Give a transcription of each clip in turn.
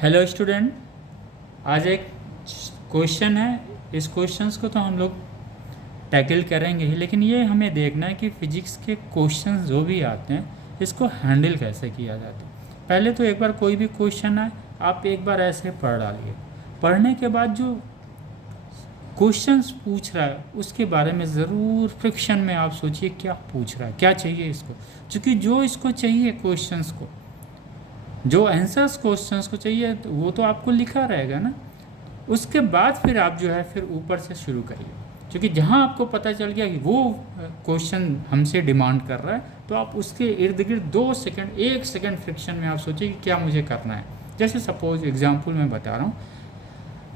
Hello student, आज एक question है। इस क्वेश्चंस को तो हम लोग टैकल करेंगे ही, लेकिन ये हमें देखना है कि फिजिक्स के क्वेश्चंस जो भी आते हैं इसको हैंडल कैसे किया जाता है। पहले तो एक बार कोई भी क्वेश्चन आए आप एक बार ऐसे पढ़ डालिए। पढ़ने के बाद जो क्वेश्चंस पूछ रहा है उसके बारे में ज़रूर फ्रिक्शन में आप सोचिए क्या पूछ रहा है, क्या चाहिए इसको। क्योंकि जो इसको चाहिए क्वेश्चंस को, जो आंसर्स क्वेश्चंस को चाहिए तो वो तो आपको लिखा रहेगा ना। उसके बाद फिर आप जो है फिर ऊपर से शुरू करिए। क्योंकि जहाँ आपको पता चल गया कि वो क्वेश्चन हमसे डिमांड कर रहा है तो आप उसके इर्द गिर्द 2 सेकंड 1 सेकंड फ्रिक्शन में आप सोचिए कि क्या मुझे करना है। जैसे सपोज एग्जांपल मैं बता रहा हूँ,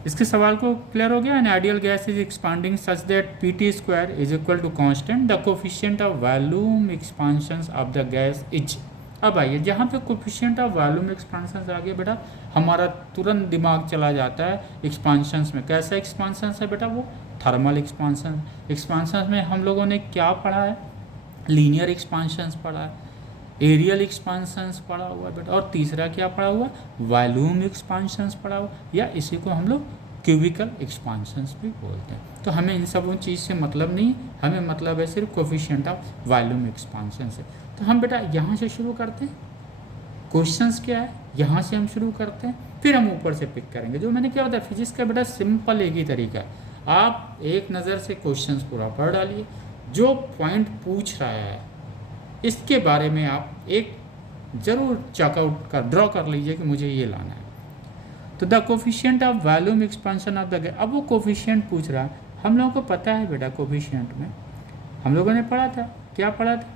इसके सवाल को क्लियर हो गया। An ideal gas is expanding such that P T square is equal to constant the coefficient of volume expansion of the gas is. अब आइए जहाँ पे कोफिशिएंट ऑफ वॉल्यूम एक्सपांशन आ गया बेटा, हमारा तुरंत दिमाग चला जाता है एक्सपांशंस में। कैसा एक्सपांशन है बेटा? वो थर्मल एक्सपांशन। एक्सपांशन में हम लोगों ने क्या पढ़ा है? लीनियर एक्सपांशंस पढ़ा है, एरियल एक्सपांशंस पढ़ा हुआ है बेटा, और तीसरा क्या पढ़ा हुआ? वॉल्यूम एक्सपांशंस पढ़ा हुआ, या इसी को हम लोग क्यूबिकल एक्सपांशंस भी बोलते हैं। तो हमें इन सब चीज़ से मतलब नहीं, हमें मतलब है सिर्फ कोफिशिएंट ऑफ वॉल्यूम एक्सपांशन से। तो हम बेटा यहाँ से शुरू करते हैं। क्वेश्चंस क्या है यहाँ से हम शुरू करते हैं, फिर हम ऊपर से पिक करेंगे। जो मैंने क्या बताया, फिजिक्स का बेटा सिंपल एक ही तरीका है। आप एक नज़र से क्वेश्चंस पूरा पढ़ डालिए, जो पॉइंट पूछ रहा है इसके बारे में आप एक ज़रूर चेकआउट कर ड्रॉ कर लीजिए कि मुझे ये लाना है। तो the coefficient of volume expansion of the gas, अब वो कोफिशिएंट पूछ रहा है। हम लोगों को पता है बेटा कोफिशिएंट में हम लोगों ने पढ़ा था, क्या पढ़ा था?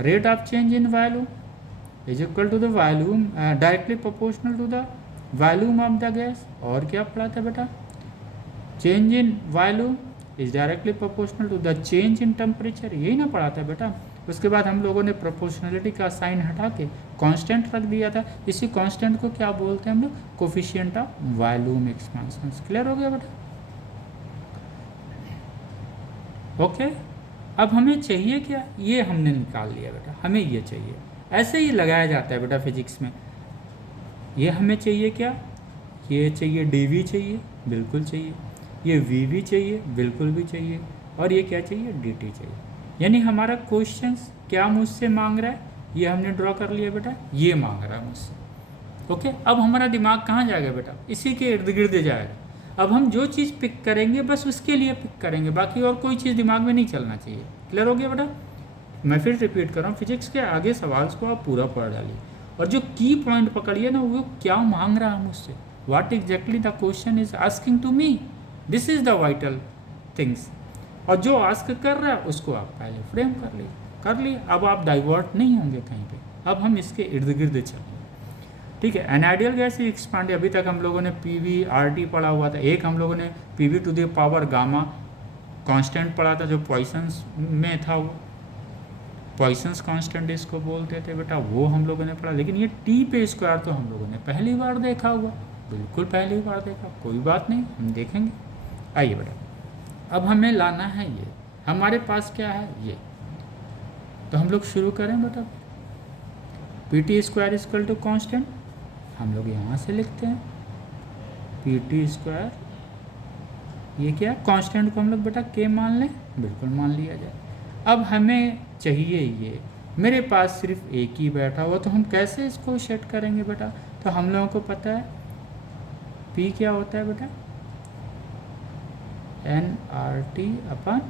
Rate of change in volume is equal to the volume directly proportional to the volume of the gas. और क्या पढ़ा था बेटा? Change in volume is directly proportional to the change in temperature. यही ना पढ़ा था बेटा। उसके बाद हम लोगों ने प्रोपोर्शनलिटी का साइन हटा के कांस्टेंट रख दिया था। इसी कांस्टेंट को क्या बोलते हैं हम लोग? Coefficient of volume expansion. Clear हो गया बेटा? ओके। अब हमें चाहिए क्या? ये हमने निकाल लिया बेटा, हमें ये चाहिए। ऐसे ही लगाया जाता है बेटा फिजिक्स में। ये हमें चाहिए क्या? ये चाहिए डी चाहिए, बिल्कुल चाहिए। ये वी चाहिए, बिल्कुल भी चाहिए। और ये क्या चाहिए? डी चाहिए। यानी हमारा क्वेश्चंस क्या मुझसे मांग रहा है, ये हमने ड्रॉ कर लिया बेटा, ये मांग रहा है मुझसे। ओके। अब हमारा दिमाग कहाँ जाएगा बेटा? इसी के इर्द गिर्द जाएगा। अब हम जो चीज़ पिक करेंगे बस उसके लिए पिक करेंगे, बाकी और कोई चीज़ दिमाग में नहीं चलना चाहिए। क्लियर हो गया बेटा? मैं फिर रिपीट कर रहा हूँ, फिजिक्स के आगे सवाल को आप पूरा पढ़ डालिए और जो की पॉइंट पकड़िए ना, वो क्या मांग रहा है मुझसे, what exactly the question is asking to me, this is the vital things. और जो आस्क कर रहा है उसको आप पहले फ्रेम कर लिए। अब आप डाइवर्ट नहीं होंगे कहीं पे। अब हम इसके इर्द गिर्द चलेंगे, ठीक है। एन आइडियल गैस एक्सपांड, अभी तक हम लोगों ने पी वी आर टी पढ़ा हुआ था। एक हम लोगों ने P V to the power gamma constant पढ़ा था, जो पॉइसंस में था, वो पॉइसंस कांस्टेंट इसको बोलते थे बेटा, वो हम लोगों ने पढ़ा। लेकिन ये टी पे स्क्वायर तो हम लोगों ने पहली बार देखा हुआ, बिल्कुल पहली बार देखा। कोई बात नहीं, हम देखेंगे। आइए बेटा, अब हमें लाना है ये, हमारे पास क्या है ये, तो हम लोग शुरू करें बेटा। P T square equal to constant, हम लोग यहाँ से लिखते हैं पी टी स्क्वायर, ये क्या है? कॉन्स्टेंट को हम लोग बेटा के मान लें, बिल्कुल मान लिया जाए। अब हमें चाहिए ये, मेरे पास सिर्फ एक ही बैठा हुआ, तो हम कैसे इसको सेट करेंगे बेटा? तो हम लोगों को पता है P क्या होता है बेटा? N R T upon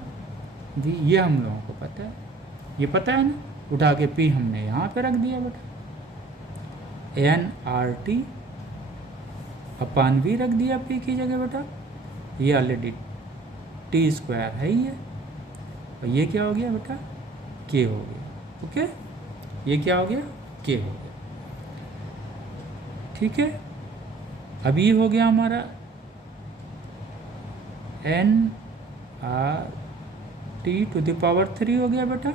V, ये हम लोगों को पता है, ये पता है ना। उठा के P हमने यहाँ पे रख दिया बेटा, n R T upon V रख दिया P की जगह बेटा। ये ऑलरेडी टी स्क्वायर है ही है, और ये क्या हो गया बेटा? के हो गया। ओके, ये क्या हो गया? के हो गया, ठीक है। अब ये हो गया हमारा n R T to the power 3 हो गया बेटा।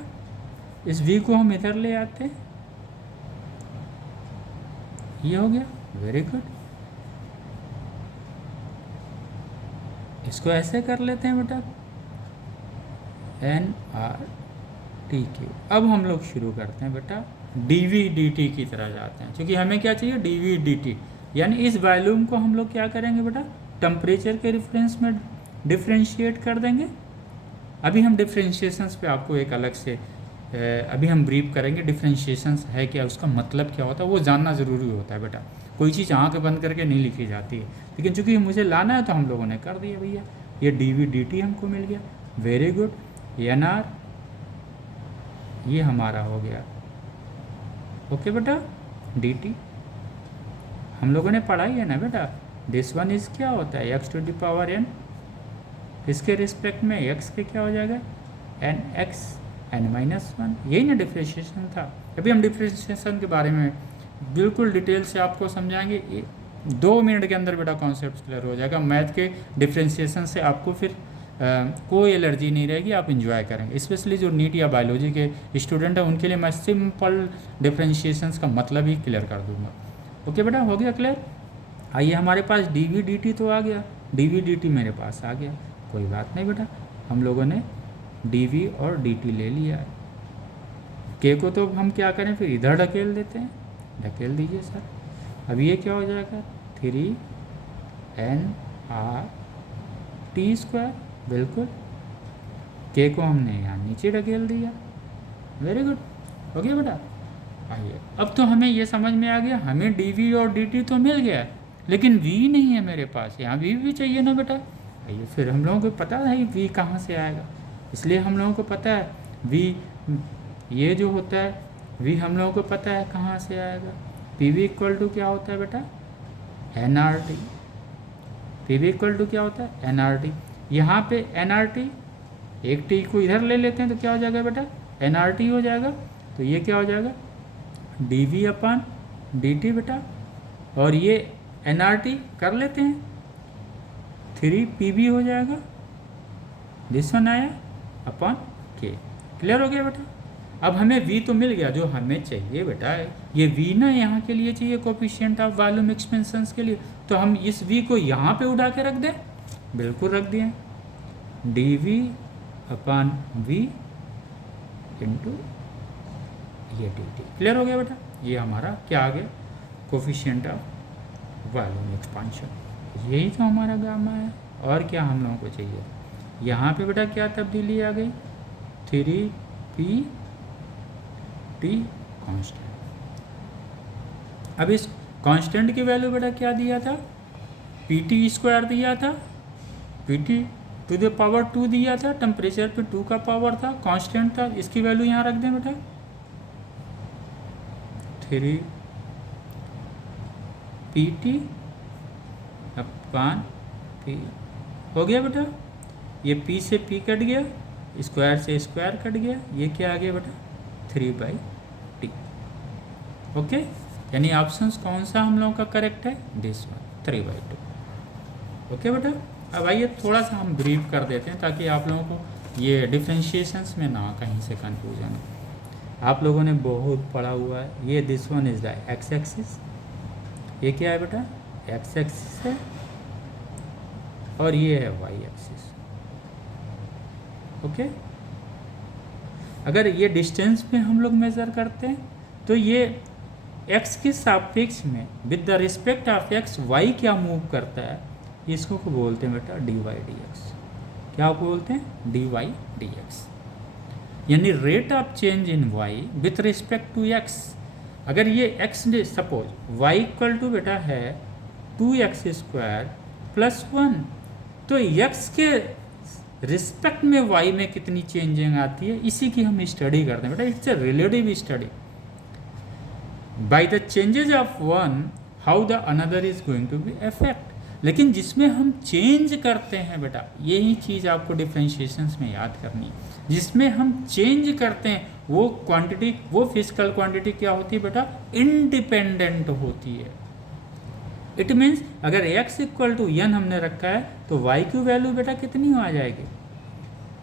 इस v को हम इधर ले आते हैं, ये हो गया, वेरी गुड। इसको ऐसे कर लेते हैं बेटा, एन आर टी के। अब हम लोग शुरू करते हैं बेटा डी वी डी टी की तरह जाते हैं, क्योंकि हमें क्या चाहिए? D V d T. यानी इस वॉल्यूम को हम लोग क्या करेंगे बेटा, टेम्परेचर के रेफरेंस में डिफ्रेंशिएट कर देंगे। अभी हम डिफ्रेंशिएशंस पे आपको एक अलग से अभी हम ब्रीफ करेंगे डिफ्रेंशिएशंस है क्या, उसका मतलब क्या होता है, वो जानना ज़रूरी होता है बेटा। कोई चीज़ आँख बंद करके नहीं लिखी जाती है, लेकिन चूंकि मुझे लाना है तो हम लोगों ने कर दिया भैया। ये dV/dt हमको मिल गया, वेरी गुड। NR ये हमारा हो गया, ओके बेटा। dt हम लोगों ने पढ़ा ही है ना बेटा, दिस वन इज क्या होता है x⁴n, इसके रिस्पेक्ट में x के क्या हो जाएगा nx n-1, यही ना डिफ्रेंशिएशन था। अभी हम डिफ्रेंशिएशन के बारे में बिल्कुल डिटेल से आपको समझाएंगे, 2 मिनट के अंदर बेटा कॉन्सेप्ट क्लियर हो जाएगा। मैथ के डिफ्रेंशिएशन से आपको फिर कोई एलर्जी नहीं रहेगी, आप इंजॉय करेंगे। स्पेशली जो नीट या बायोलॉजी के स्टूडेंट हैं उनके लिए मैं सिंपल डिफ्रेंशिएशंस का मतलब ही क्लियर कर दूंगा। ओके बेटा, हो गया क्लियर। आइए हमारे पास dV/dt तो आ गया, dV/dt मेरे पास आ गया, कोई बात नहीं बेटा, हम लोगों ने dV और dt ले लिया है। k को तो हम क्या करें फिर इधर ढकेल देते हैं, ढकेल दीजिए सर। अब ये क्या हो जाएगा 3NRT², बिल्कुल। k को हमने यहाँ नीचे ढकेल दिया, वेरी गुड, हो गया बेटा। आइए अब तो हमें ये समझ में आ गया, हमें dV और dt तो मिल गया, लेकिन v नहीं है मेरे पास, यहाँ v भी चाहिए ना बेटा। आइए फिर हम लोगों को पता है v कहाँ से आएगा, इसलिए हम लोगों को पता है v ये जो होता है v हम लोगों को पता है कहाँ से आएगा। PV = क्या होता है बेटा nRT, PV = क्या होता है nRT। यहाँ पे nRT एक t को इधर ले लेते हैं तो क्या हो जाएगा बेटा nRT हो जाएगा, तो ये क्या हो जाएगा dV/dt बेटा, और ये nRT कर लेते हैं 3PV हो जाएगा, दिस वन आया अपॉन k। क्लियर हो गया बेटा। अब हमें v तो मिल गया जो हमें चाहिए बेटा, ये v ना यहाँ के लिए चाहिए कोफिशिएंट ऑफ वॉल्यूम एक्सपेंशंस के लिए, तो हम इस v को यहाँ पे उठा के रख दें, बिल्कुल रख दिए, dV/v इंटू ये dt। क्लियर हो गया बेटा, ये हमारा क्या आ गया कोफिशिएंट ऑफ वॉल्यूम एक्सपांशन, यही तो हमारा गामा है। और क्या हम लोगों को चाहिए, यहाँ पे बेटा क्या तब्दीली आ गई 3P T कांस्टेंट। अब इस कांस्टेंट की वैल्यू बेटा क्या दिया था PT² दिया था, PT⁴ दिया था, टेम्परेचर पे 2 का पावर था, कांस्टेंट था, इसकी वैल्यू यहाँ रख दें बेटा 3PT/P हो गया बेटा। ये P से P कट गया, स्क्वायर से स्क्वायर कट गया, ये क्या आ गया बेटा 3/T। ओके, यानी ऑप्शंस कौन सा हम लोगों का करेक्ट है, दिस वन 3/2। ओके बेटा, अब आइए थोड़ा सा हम ब्रीफ कर देते हैं ताकि आप लोगों को ये डिफ्रेंशिएशंस में ना कहीं से कंफ्यूजन हो। आप लोगों ने बहुत पढ़ा हुआ है, ये this one is the x axis, ये क्या है बेटा एक्स एक्सिस है, और ये है वाई एक्सिस। ओके, अगर ये डिस्टेंस पे हम लोग मेज़र करते हैं तो ये x के सापेक्ष में with the respect of x y क्या मूव करता है, इसको को बोलते हैं बेटा dy/dx। क्या बोलते हैं dy/dx, यानी rate of change in y with respect to x। अगर ये x सपोज y = बेटा है 2x² + 1, तो x के रिस्पेक्ट में y में कितनी चेंजिंग आती है, इसी की हम स्टडी करते हैं बेटा। It's a relative study, by the changes of one how the another is going to be affect. लेकिन जिसमें हम चेंज करते हैं बेटा, यही चीज़ आपको डिफ्रेंशिएशंस में याद करनी है, जिसमें हम चेंज करते हैं वो क्वांटिटी, वो फिजिकल क्वांटिटी क्या होती है बेटा इंडिपेंडेंट होती है। इट मीन्स अगर x = n हमने रखा है तो y की वैल्यू बेटा कितनी आ जाएगी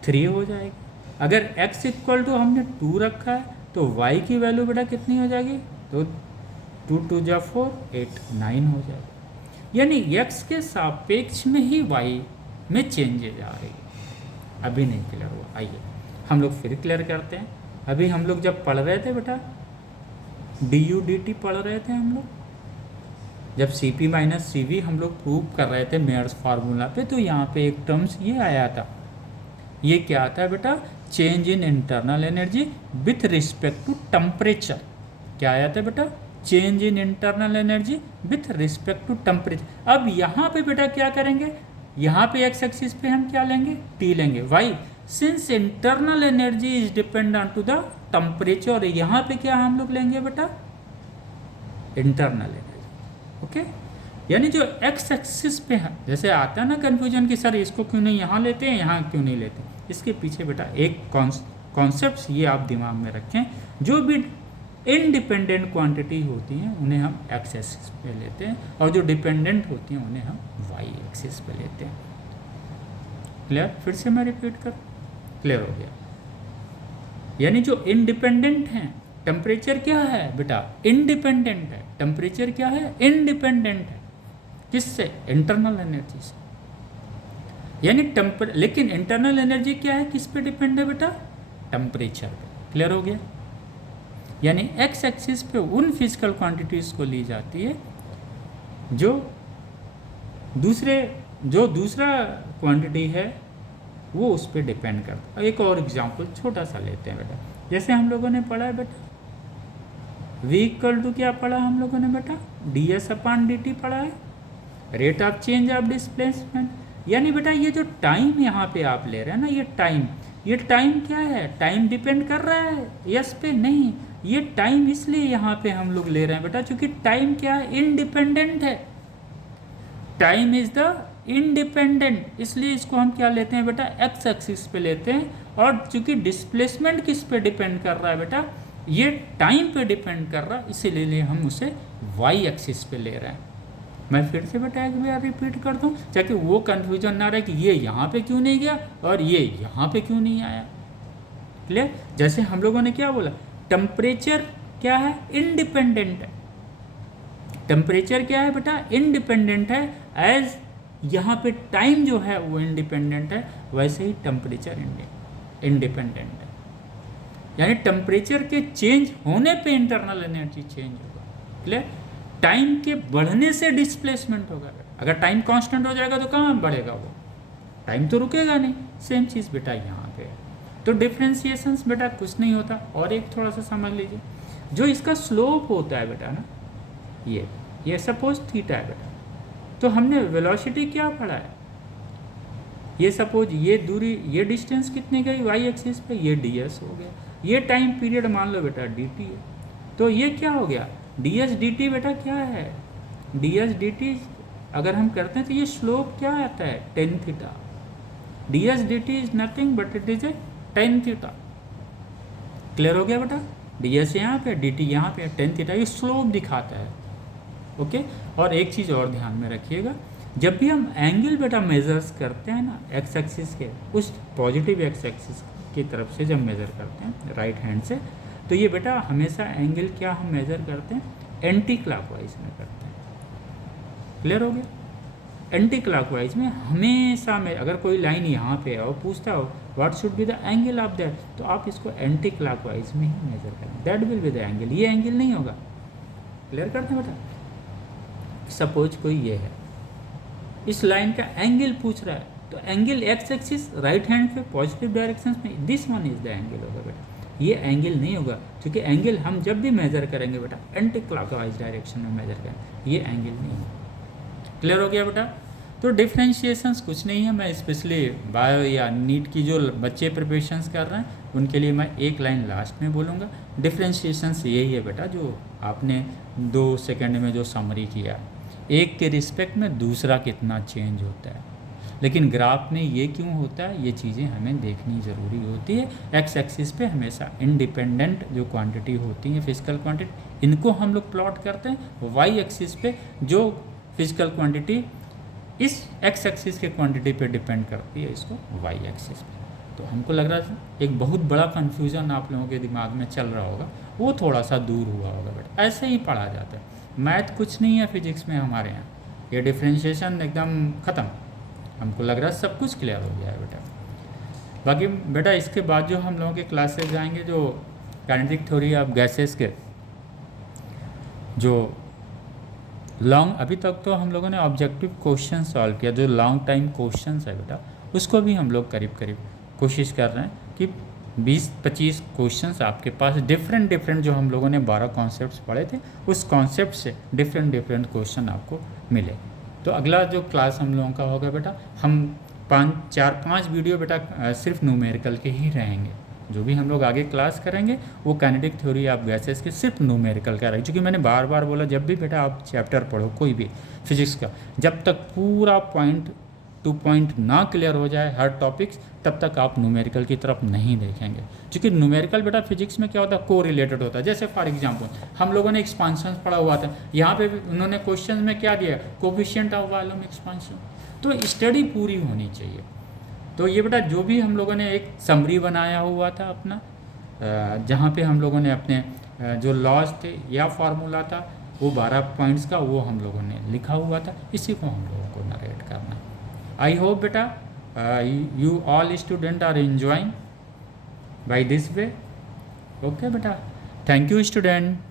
3 हो जाएगी। अगर x = हमने 2 रखा है तो y की वैल्यू बेटा कितनी हो जाएगी, तो 2 × 2 = 4 8 9 हो जाएगी। यानी x के सापेक्ष में ही y में चेंजेज आ रही है। अभी नहीं क्लियर हुआ, आइए हम लोग फिर क्लियर करते हैं। अभी हम लोग जब पढ़ रहे थे बेटा du dt पढ़ रहे थे हम लोग, जब Cp माइनस Cv हम लोग प्रूव कर रहे थे मेयर्स फार्मूला पे, तो यहाँ पे एक टर्म्स ये आया था, ये क्या आता है बेटा, change in internal energy with respect to temperature. क्या आया था बेटा, change in internal energy with respect to temperature. अब यहाँ पे बेटा क्या करेंगे, यहाँ पे एक्स एक्सिस पे हम क्या लेंगे, टी लेंगे। Why, since internal energy is dependent to the temperature, और यहाँ पे क्या हम लोग लेंगे बेटा, इंटरनल एनर्जी। ओके, यानी जो एक्स एक्सिस पे है, जैसे आता है ना कन्फ्यूजन कि सर इसको क्यों नहीं यहाँ लेते हैं, यहाँ क्यों नहीं लेते, इसके पीछे बेटा एक कॉन्सेप्ट ये आप दिमाग में रखें, जो भी इनडिपेंडेंट क्वांटिटी होती हैं उन्हें हम एक्स एक्सिस पे लेते हैं, और जो डिपेंडेंट होती हैं उन्हें हम वाई एक्सिस पे लेते हैं। क्लियर, फिर से मैं रिपीट कर, क्लियर हो गया। यानी जो इंडिपेंडेंट हैं, टेम्परेचर क्या है बेटा, इंडिपेंडेंट है, टेम्परेचर क्या है, इंडिपेंडेंट है, किससे, इंटरनल एनर्जी से। यानी लेकिन इंटरनल एनर्जी क्या है, किस पे डिपेंड है बेटा, टेम्परेचर पे। क्लियर हो गया। यानी एक्स एक्सिस पे उन फिजिकल क्वांटिटीज़ को ली जाती है जो दूसरा क्वांटिटी है वो उस पर डिपेंड करता है। एक और एग्जांपल छोटा सा लेते हैं बेटा, जैसे हम लोगों ने पढ़ा है बेटा, v इक्वल टू क्या पढ़ा हम लोगों ने बेटा, ds/dt पढ़ा है, rate of change of displacement. यानी बेटा ये जो टाइम यहाँ पे आप ले रहे हैं ना, ये टाइम क्या है, टाइम डिपेंड कर रहा है यस पे, नहीं, ये टाइम इसलिए यहाँ पे हम लोग ले रहे हैं बेटा क्योंकि टाइम क्या है, इंडिपेंडेंट है, टाइम इज द इंडिपेंडेंट, इसलिए इसको हम क्या लेते हैं बेटा, एक्स एक्सिस पे लेते हैं। और चूंकि डिस्प्लेसमेंट किस पे डिपेंड कर रहा है बेटा, ये टाइम पे डिपेंड कर रहा है, इसीलिए हम उसे वाई एक्सिस पे ले रहे हैं। मैं फिर से बेटा एक बार रिपीट करता हूँ ताकि वो कन्फ्यूजन ना रहे कि ये यहाँ पे क्यों नहीं गया और ये यहाँ पे क्यों नहीं आया। क्लियर, जैसे हम लोगों ने क्या बोला, टेम्परेचर क्या है, इंडिपेंडेंट है, टेम्परेचर क्या है बेटा, इंडिपेंडेंट है, एज यहाँ पे टाइम जो है वो इंडिपेंडेंट है, वैसे ही टेम्परेचर इंडिपेंडेंट है। यानी टेम्परेचर के चेंज होने पे इंटरनल एनर्जी चेंज होगा। क्लियर, टाइम के बढ़ने से डिस्प्लेसमेंट होगा। अगर टाइम कांस्टेंट हो जाएगा तो कहाँ बढ़ेगा, वो टाइम तो रुकेगा नहीं। सेम चीज़ बेटा यहाँ पे, तो डिफ्रेंसिएशंस बेटा कुछ नहीं होता। और एक थोड़ा सा समझ लीजिए, जो इसका स्लोप होता है बेटा ना, ये सपोज थीटा है बेटा, तो हमने वेलोसिटी क्या पढ़ा है, ये सपोज ये दूरी, ये डिस्टेंस कितनी गई वाई एक्सिस पे, ये ds हो गया, ये टाइम पीरियड मान लो बेटा dt है, तो ये क्या हो गया, ds dt बेटा क्या है, ds dt अगर हम करते हैं तो ये स्लोप क्या आता है, tan theta. ds dt is nothing but it is a tan theta. Clear हो गया बेटा, ds यहाँ पे, dt यहाँ पे, tan थीटा, ये स्लोप दिखाता है। ओके, और एक चीज़ और ध्यान में रखिएगा, जब भी हम एंगल बेटा मेजर्स करते हैं ना एक्स एक्सिस के, उस पॉजिटिव एक्स एक्सिस की तरफ से जब मेज़र करते हैं राइट हैंड से, तो ये बेटा हमेशा एंगल क्या हम मेज़र करते हैं, एंटी क्लॉकवाइज में करते हैं। क्लियर हो गया, एंटी क्लॉकवाइज में हमेशा में, अगर कोई लाइन यहाँ पे है और पूछता हो what should be the angle of that, तो आप इसको एंटी क्लॉकवाइज में ही मेजर करें, that will be the angle, ये एंगल नहीं होगा। क्लियर करते हैं बेटा, सपोज कोई ये है, इस लाइन का एंगल पूछ रहा है, तो angle x axis right hand पे पॉजिटिव डायरेक्शन में, this one is the angle होगा बेटा, ये एंगल नहीं होगा, क्योंकि एंगल हम जब भी मेजर करेंगे बेटा एंटी क्लॉकवाइज डायरेक्शन में मेजर करेंगे, ये एंगल नहीं होगा। क्लियर हो गया बेटा, तो डिफ्रेंशिएशंस कुछ नहीं है। मैं स्पेशली बायो या नीट की जो बच्चे प्रिपरेशंस कर रहे हैं उनके लिए मैं एक लाइन लास्ट में बोलूँगा। डिफ्रेंशिएशंस यही है बेटा जो आपने 2 सेकंड में जो समरी किया, एक के रिस्पेक्ट में दूसरा कितना चेंज होता है, लेकिन ग्राफ में ये क्यों होता है, ये चीज़ें हमें देखनी ज़रूरी होती है। एक्स एक्सिस पे हमेशा इंडिपेंडेंट जो क्वांटिटी होती है फिजिकल क्वांटिटी, इनको हम लोग प्लॉट करते हैं। वाई एक्सिस पे जो फिजिकल क्वांटिटी इस एक्स एक्सिस के क्वांटिटी पे डिपेंड करती है, इसको वाई एक्सिस पे। तो हमको लग रहा है एक बहुत बड़ा कन्फ्यूज़न आप लोगों के दिमाग में चल रहा होगा, वो थोड़ा सा दूर हुआ होगा बेटा। ऐसे ही पढ़ा जाता है, मैथ कुछ नहीं है फिजिक्स में हमारे यहाँ, ये डिफ्रेंशिएशन एकदम ख़त्म। हमको लग रहा है सब कुछ क्लियर हो गया है बेटा। बाकी बेटा इसके बाद जो हम लोगों के क्लासेस जाएंगे, जो काइनेटिक थ्योरी ऑफ गैसेस के जो लॉन्ग, अभी तक तो हम लोगों ने ऑब्जेक्टिव क्वेश्चन सॉल्व किया, जो लॉन्ग टाइम क्वेश्चंस है बेटा उसको भी हम लोग करीब करीब कोशिश कर रहे हैं कि 20-25 क्वेश्चंस आपके पास डिफरेंट डिफरेंट, जो हम लोगों ने 12 कॉन्सेप्ट्स पढ़े थे उस कॉन्सेप्ट से डिफरेंट डिफरेंट क्वेश्चन आपको मिले। तो अगला जो क्लास हम लोगों का होगा बेटा, हम 4-5 वीडियो बेटा सिर्फ न्यूमेरिकल के ही रहेंगे। जो भी हम लोग आगे क्लास करेंगे वो काइनेटिक थ्योरी ऑफ गैसेस के सिर्फ न्यूमेरिकल का रहेगा, क्योंकि मैंने बार बार बोला जब भी बेटा आप चैप्टर पढ़ो कोई भी फिजिक्स का, जब तक पूरा पॉइंट टू पॉइंट ना क्लियर हो जाए हर टॉपिक्स, तब तक आप न्यूमेरिकल की तरफ नहीं देखेंगे। क्योंकि न्यूमेरिकल बेटा फिजिक्स में क्या होता है, को रिलेटेड होता है। जैसे फॉर एग्जांपल हम लोगों ने एक्सपांशन पढ़ा हुआ था, यहाँ पे भी उन्होंने क्वेश्चन में क्या दिया, कोफिशिएंट ऑफ वॉल्यूम एक्सपांशन। तो स्टडी पूरी होनी चाहिए। तो ये बेटा जो भी हम लोगों ने एक समरी बनाया हुआ था अपना, जहाँ पे हम लोगों ने अपने जो लॉज थे या फार्मूला था वो 12 पॉइंट्स का वो हम लोगों ने लिखा हुआ था, इसी को हम लोगों को नरेट करना। आई होप बेटा you all student are enjoying by this way. Okay beta, thank you student.